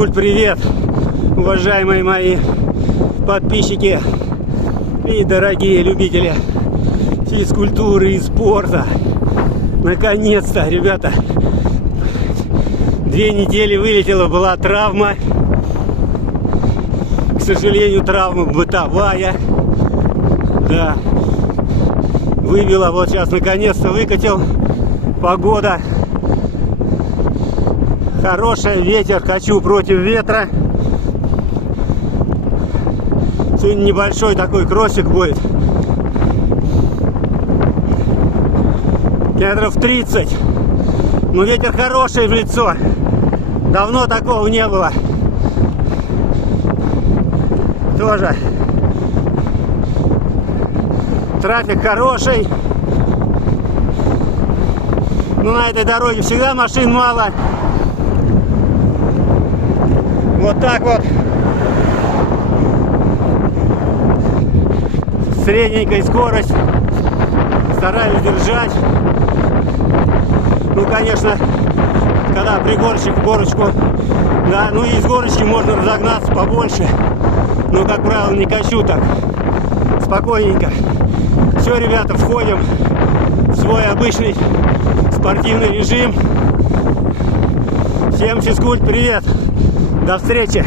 Физкульт, привет, уважаемые мои подписчики и дорогие любители физкультуры и спорта. Наконец-то, ребята, 2 недели вылетела, была травма. К сожалению, травма бытовая. Да. Выбила, вот сейчас наконец-то выкатил. Погода хорошая, ветер, хочу против ветра. Сегодня небольшой такой кроссик будет. Километров 30. Но ветер хороший в лицо. Давно такого не было. Тоже трафик хороший. Но на этой дороге всегда машин мало. Вот так вот. Средненькая скорость. Стараюсь держать. Ну, конечно, когда пригорочек в горочку, да, ну и из горочки можно разогнаться побольше. Но, как правило, не качу так. Спокойненько. Все, ребята, входим в свой обычный спортивный режим. Всем физкульт, привет. До встречи.